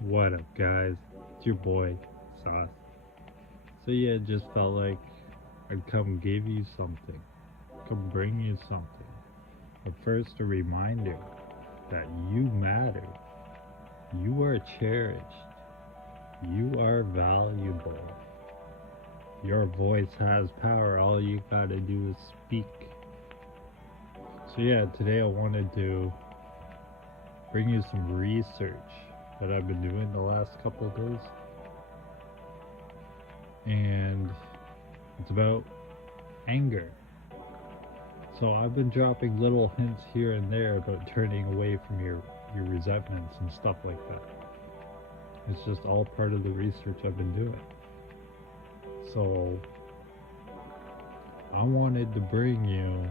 What up, guys? It's your boy, Sauce. So yeah, it just felt like I'd come give you something, come bring you something. But first, a reminder that you matter. You are cherished. You are valuable. Your voice has power. All you gotta do is speak. So yeah, today I wanted to bring you some research that I've been doing the last couple of days. And it's about anger. So I've been dropping little hints here and there about turning away from your resentments and stuff like that. It's just all part of the research I've been doing. So I wanted to bring you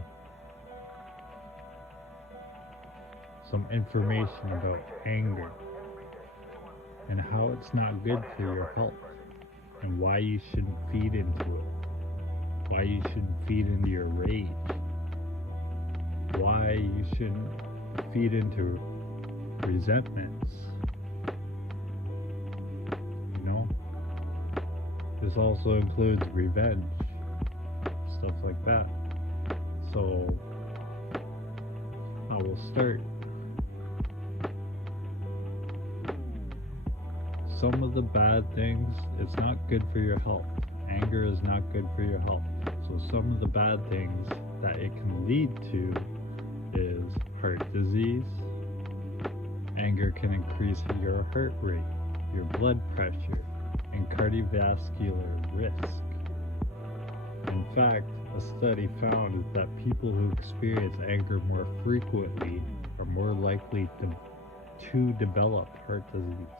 some information about anger and how it's not good for your health and why you shouldn't feed into it, why you shouldn't feed into your rage, why you shouldn't feed into resentments. You know, this also includes revenge, stuff like that. So I will start. Some of the bad things, it's not good for your health. Anger is not good for your health. So some of the bad things that it can lead to is heart disease. Anger can increase your heart rate, your blood pressure, and cardiovascular risk. In fact, a study found that people who experience anger more frequently are more likely to develop heart disease.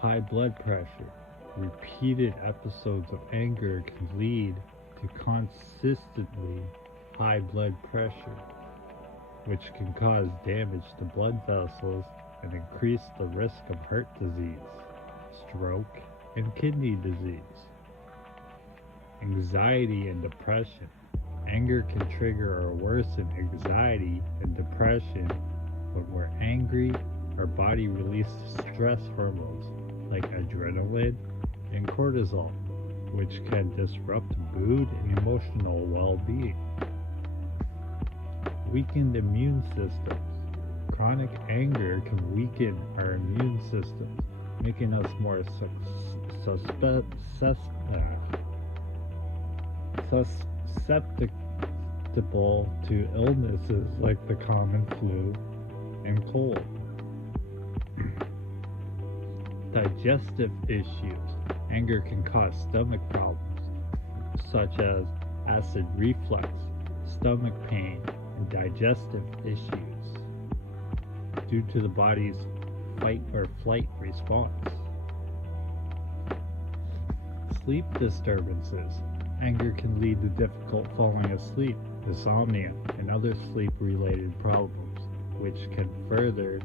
High blood pressure. Repeated episodes of anger can lead to consistently high blood pressure, which can cause damage to blood vessels and increase the risk of heart disease, stroke, and kidney disease. Anxiety and depression. Anger can trigger or worsen anxiety and depression. When we're angry, our body releases stress hormones like adrenaline and cortisol, which can disrupt mood and emotional well-being. Weakened immune systems. Chronic anger can weaken our immune systems, making us more susceptible to illnesses like the common flu and cold. Digestive issues. Anger can cause stomach problems such as acid reflux, stomach pain, and digestive issues due to the body's fight or flight response. Sleep disturbances. Anger can lead to difficult falling asleep, insomnia, and other sleep-related problems, which can further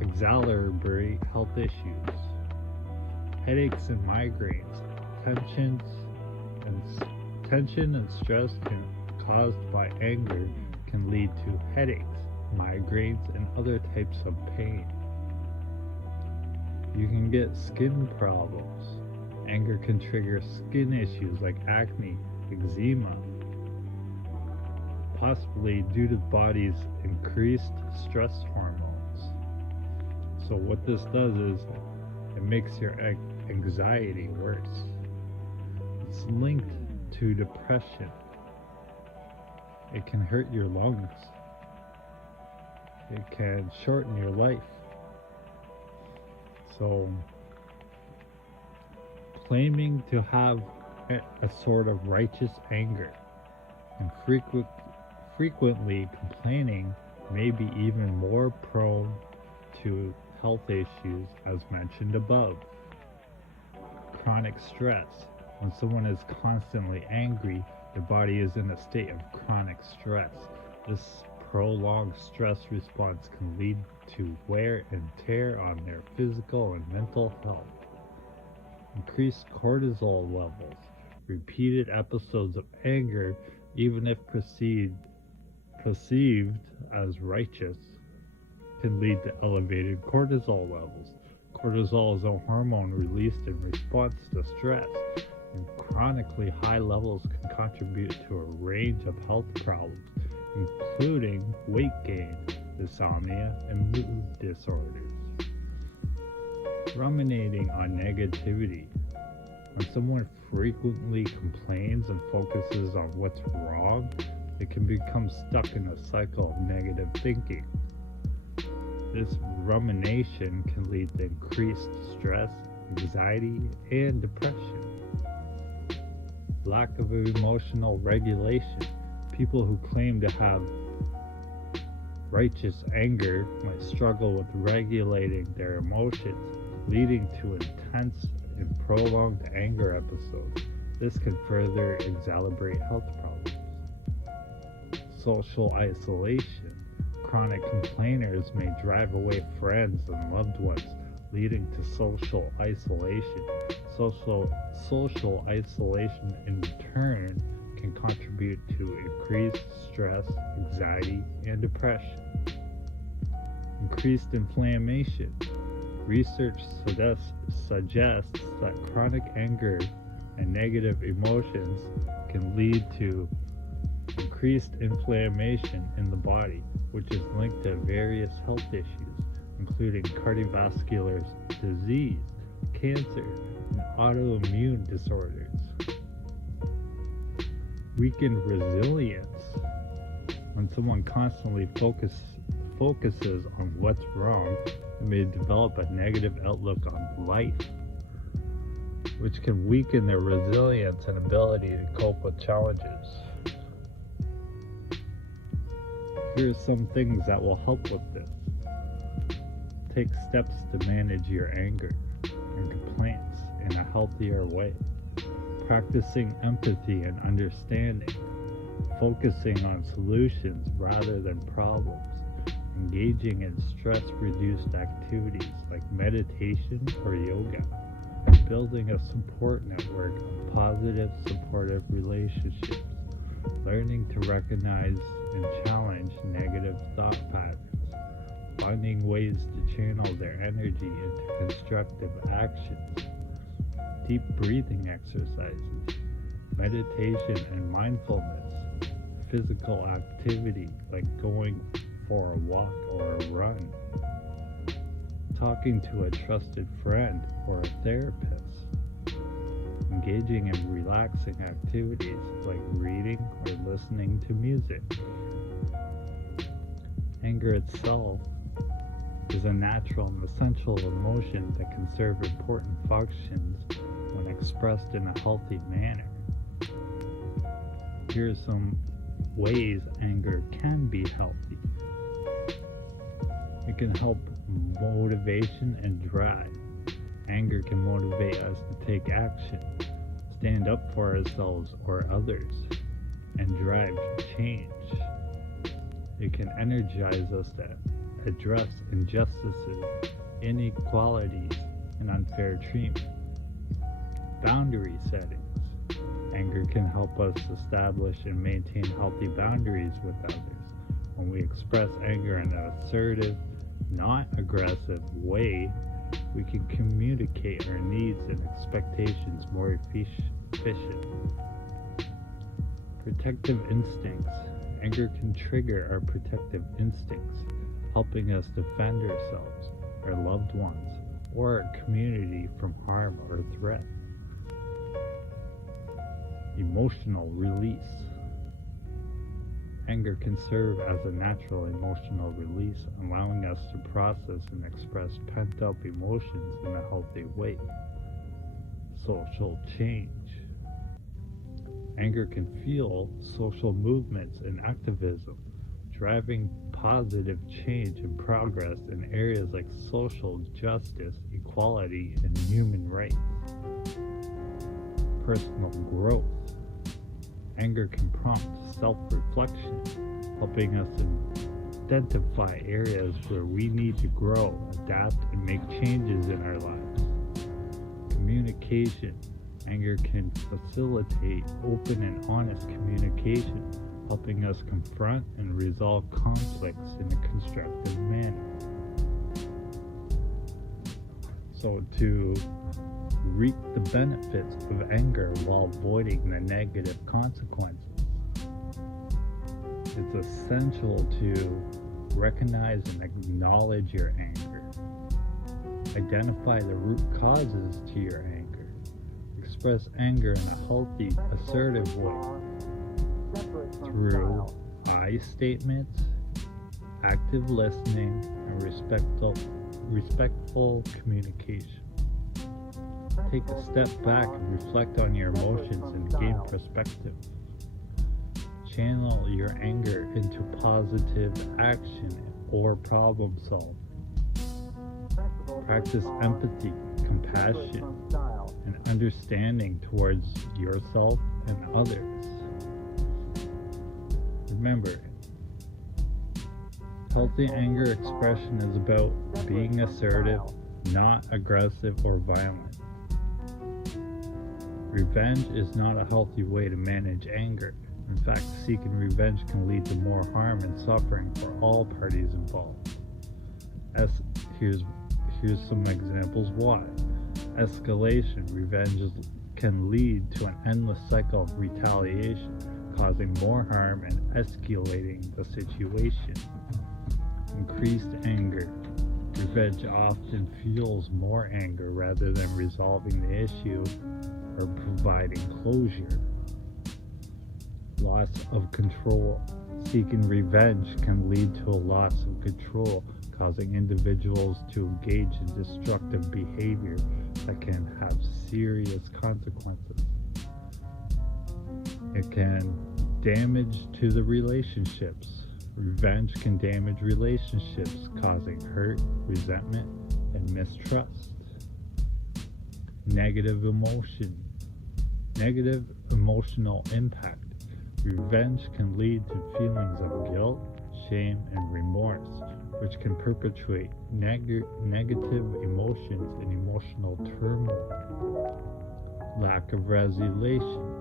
exacerbate health issues. Headaches and migraines. Tension and stress caused by anger can lead to headaches, migraines, and other types of pain. You can get skin problems. Anger can trigger skin issues like acne, eczema, possibly due to the body's increased stress hormones. So what this does is it makes your anxiety worse. It's linked to depression. It can hurt your lungs. It can shorten your life. So claiming to have a sort of righteous anger and frequently complaining may be even more prone to health issues as mentioned above. Chronic stress. When someone is constantly angry, their body is in a state of chronic stress. This prolonged stress response can lead to wear and tear on their physical and mental health. Increased cortisol levels. Repeated episodes of anger, even if perceived as righteous can lead to elevated cortisol levels. Cortisol is a hormone released in response to stress, and chronically high levels can contribute to a range of health problems, including weight gain, insomnia, and mood disorders. Ruminating on negativity. When someone frequently complains and focuses on what's wrong, they can become stuck in a cycle of negative thinking. This rumination can lead to increased stress, anxiety, and depression. Lack of emotional regulation. People who claim to have righteous anger might struggle with regulating their emotions, leading to intense and prolonged anger episodes. This can further exacerbate health problems. Social isolation. Chronic complainers may drive away friends and loved ones, leading to social isolation. Social isolation in turn can contribute to increased stress, anxiety, and depression. Increased inflammation. Research suggests that chronic anger and negative emotions can lead to increased inflammation in the body, which is linked to various health issues, including cardiovascular disease, cancer, and autoimmune disorders. Weakened resilience. When someone constantly focuses on what's wrong, they may develop a negative outlook on life, which can weaken their resilience and ability to cope with challenges. Here are some things that will help with this. Take steps to manage your anger and complaints in a healthier way. Practicing empathy and understanding. Focusing on solutions rather than problems. Engaging in stress-reduced activities like meditation or yoga. Building a support network of positive, supportive relationships. Learning to recognize and challenge negative thought patterns. Finding ways to channel their energy into constructive actions. Deep breathing exercises. Meditation and mindfulness. Physical activity like going for a walk or a run. Talking to a trusted friend or a therapist. Engaging in relaxing activities like reading or listening to music. Anger itself is a natural and essential emotion that can serve important functions when expressed in a healthy manner. Here are some ways anger can be healthy. It can help motivation and drive. Anger can motivate us to take action, stand up for ourselves or others, and drive change. It can energize us to address injustices, inequalities, and unfair treatment. Boundary settings. Anger can help us establish and maintain healthy boundaries with others. When we express anger in an assertive, not aggressive way, we can communicate our needs and expectations more efficient. Protective instincts. Anger can trigger our protective instincts, helping us defend ourselves, our loved ones, or our community from harm or threat. Emotional release. Anger can serve as a natural emotional release, allowing us to process and express pent-up emotions in a healthy way. Social change. Anger can fuel social movements and activism, driving positive change and progress in areas like social justice, equality, and human rights. Personal growth. Anger can prompt self-reflection, helping us identify areas where we need to grow, adapt, and make changes in our lives. Communication. Anger can facilitate open and honest communication, helping us confront and resolve conflicts in a constructive manner. So to reap the benefits of anger while avoiding the negative consequences, it's essential to recognize and acknowledge your anger. Identify the root causes to your anger. Express anger in a healthy, assertive way through I statements, active listening, and respectful communication. Take a step back and reflect on your emotions and gain perspective. Channel your anger into positive action or problem solving. Practice empathy, compassion, and understanding towards yourself and others. Remember, healthy anger expression is about being assertive, not aggressive or violent. Revenge is not a healthy way to manage anger. In fact, seeking revenge can lead to more harm and suffering for all parties involved. Here's some examples why. Escalation. Revenge can lead to an endless cycle of retaliation, causing more harm and escalating the situation. Increased anger. Revenge often fuels more anger rather than resolving the issue or providing closure. Loss of control. Seeking revenge can lead to a loss of control, causing individuals to engage in destructive behavior that can have serious consequences. It can damage to the relationships. Revenge can damage relationships, causing hurt, resentment, and mistrust. Negative emotion. Negative emotional impact. Revenge can lead to feelings of guilt, shame, and remorse, which can perpetuate negative emotions and emotional turmoil. Lack of resolution.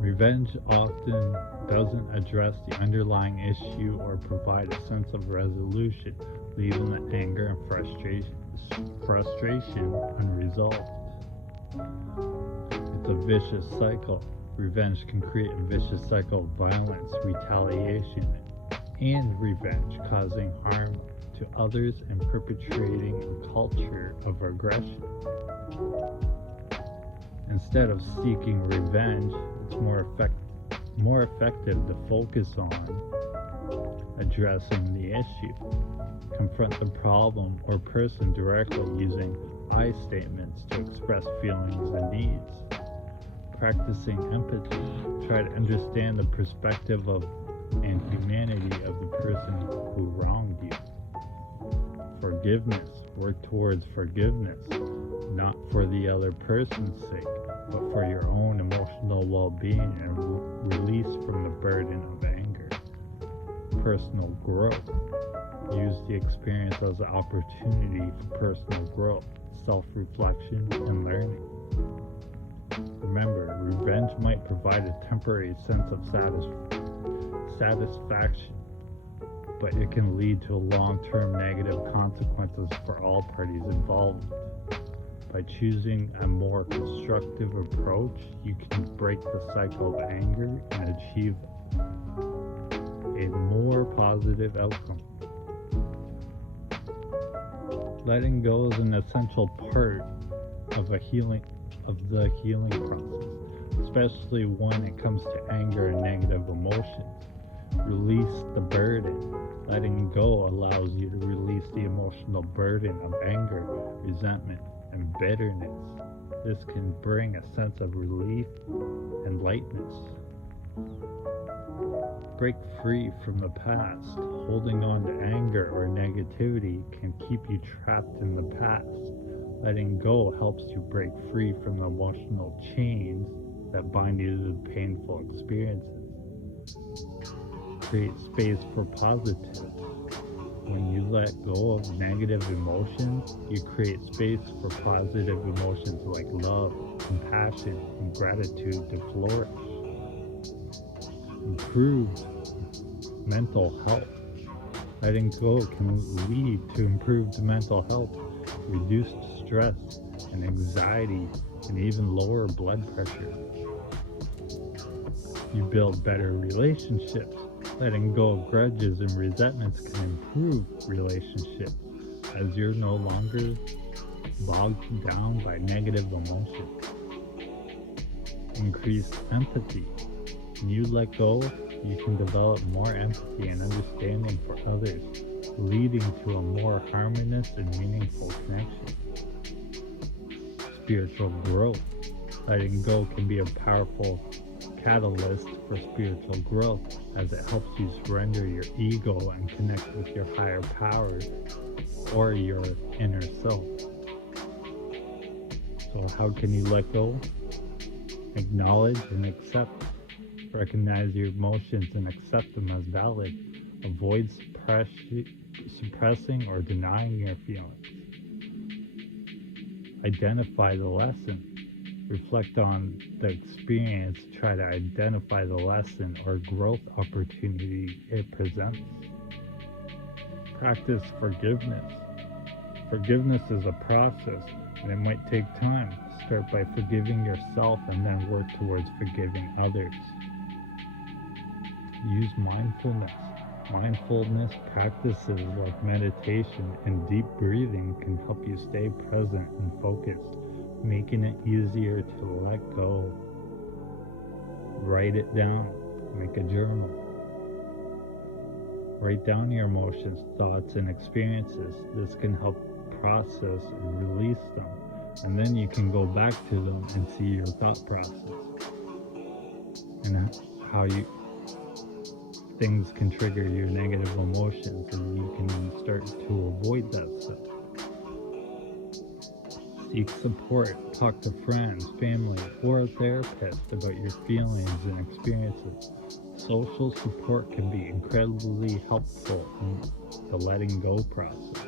Revenge often doesn't address the underlying issue or provide a sense of resolution, leaving the anger and frustration unresolved. It's a vicious cycle. Revenge can create a vicious cycle of violence, retaliation, and revenge, causing harm to others and perpetuating a culture of aggression. Instead of seeking revenge, it's more effective to focus on addressing the issue. Confront the problem or person directly using I statements to express feelings and needs. Practicing empathy. Try to understand the perspective of and humanity of the person who wronged you. Forgiveness. Work towards forgiveness, not for the other person's sake, but for your own emotional well-being and release from the burden of anger. Personal growth. Use the experience as an opportunity for personal growth, self-reflection, and learning. Remember, revenge might provide a temporary sense of satisfaction, but it can lead to long-term negative consequences for all parties involved. By choosing a more constructive approach, you can break the cycle of anger and achieve a more positive outcome. Letting go is an essential part of the healing process, especially when it comes to anger and negative emotions. Release the burden. Letting go allows you to release the emotional burden of anger, resentment, and bitterness. This can bring a sense of relief and lightness. Break free from the past. Holding on to anger or negativity can keep you trapped in the past. Letting go helps you break free from the emotional chains that bind you to painful experiences. Create space for positivity. When you let go of negative emotions, you create space for positive emotions like love, compassion, and gratitude to flourish. Improved mental health. Letting go can lead to improved mental health, reduced stress and anxiety, and even lower blood pressure. You build better relationships. Letting go of grudges and resentments can improve relationships as you're no longer bogged down by negative emotions. Increase empathy. When you let go, you can develop more empathy and understanding for others, leading to a more harmonious and meaningful connection. Spiritual growth. Letting go can be a powerful catalyst for spiritual growth as it helps you surrender your ego and connect with your higher power or your inner self. So how can you let go? Acknowledge and accept. Recognize your emotions and accept them as valid. Avoid suppressing or denying your feelings. Identify the lesson. Reflect on the experience. Try to identify the lesson or growth opportunity it presents. Practice forgiveness. Forgiveness is a process, and it might take time. Start by forgiving yourself and then work towards forgiving others. Use mindfulness. Mindfulness practices like meditation and deep breathing can help you stay present and focused, making it easier to let go. Write it down. Make a journal. Write down your emotions, thoughts, and experiences. This can help process and release them, and then you can go back to them and see your thought process and how things can trigger your negative emotions, and you can start to avoid that stuff. Seek support. Talk to friends, family, or a therapist about your feelings and experiences. Social support can be incredibly helpful in the letting go process.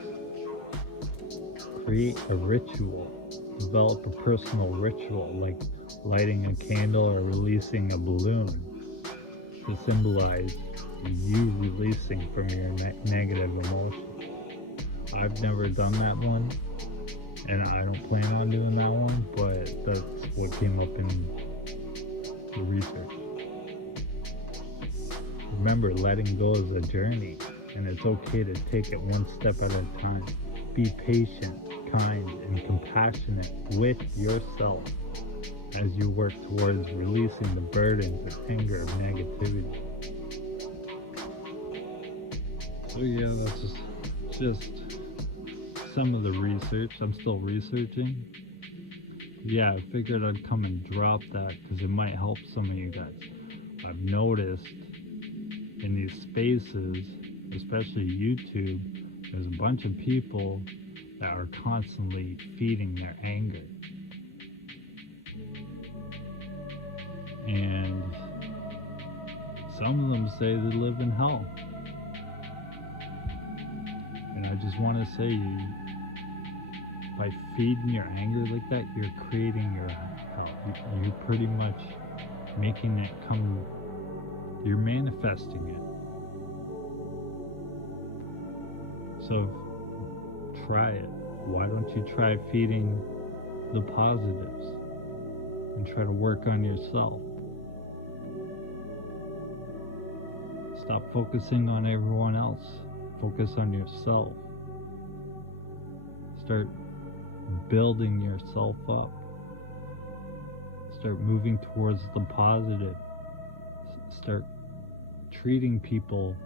Create a ritual. Develop a personal ritual like lighting a candle or releasing a balloon to symbolize you releasing from your negative emotions. I've never done that one, and I don't plan on doing that one, but that's what came up in the research. Remember, letting go is a journey, and it's okay to take it one step at a time. Be patient, kind, and compassionate with yourself as you work towards releasing the burdens and anger of negativity. So yeah, that's just some of the research. I'm still researching. Yeah, I figured I'd come and drop that because it might help some of you guys. I've noticed in these spaces, especially YouTube, there's a bunch of people that are constantly feeding their anger. And some of them say they live in hell. And I just want to say, by feeding your anger like that, you're creating your hell. You're pretty much making it come, you're manifesting it. So try it. Why don't you try feeding the positives and try to work on yourself? Stop focusing on everyone else. Focus on yourself. Start building yourself up. Start moving towards the positive. Start treating people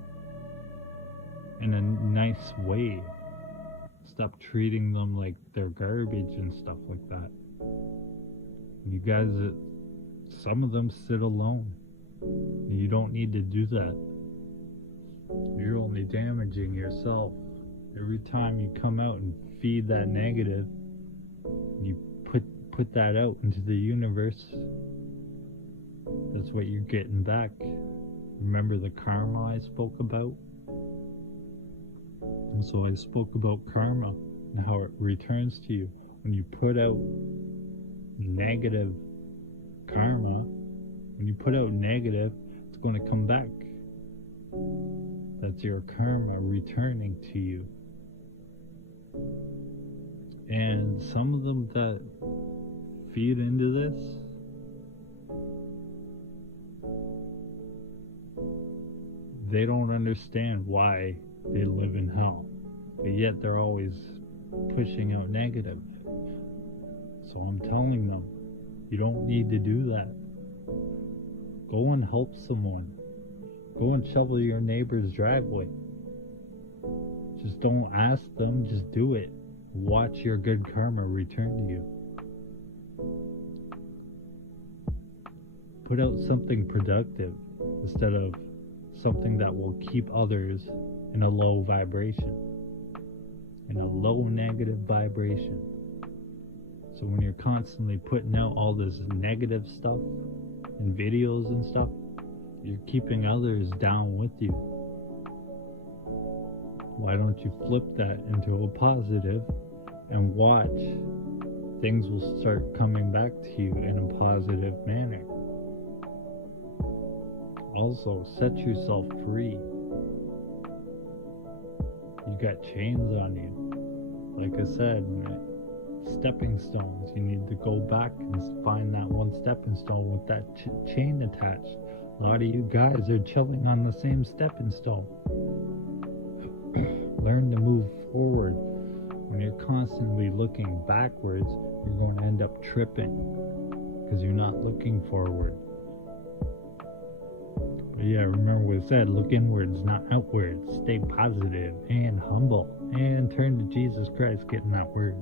in a nice way. Stop treating them like they're garbage and stuff like that. You guys, some of them sit alone. You don't need to do that. You're only damaging yourself. Every time you come out and feed that negative, you put that out into the universe, that's what you're getting back. Remember the karma I spoke about? And so I spoke about karma and how it returns to you. When you put out negative karma, when you put out negative, it's going to come back. That's your karma returning to you. And some of them that feed into this, they don't understand why they live in hell, but yet they're always pushing out negative. So I'm telling them, you don't need to do that. Go and help someone. Go and shovel your neighbor's driveway. Just don't ask them, just do it. Watch your good karma return to you. Put out something productive instead of something that will keep others in a low vibration, in a low negative vibration. So when you're constantly putting out all this negative stuff and videos and stuff, you're keeping others down with you. Why don't you flip that into a positive and watch things will start coming back to you in a positive manner. Also, set yourself free. You got chains on you. Like I said, stepping stones. You need to go back and find that one stepping stone with that chain attached. A lot of you guys are chilling on the same stepping stone. Learn to move forward. When you're constantly looking backwards, you're going to end up tripping because you're not looking forward. But yeah, remember what it said, look inwards, not outwards. Stay positive and humble, and turn to Jesus Christ, getting that word.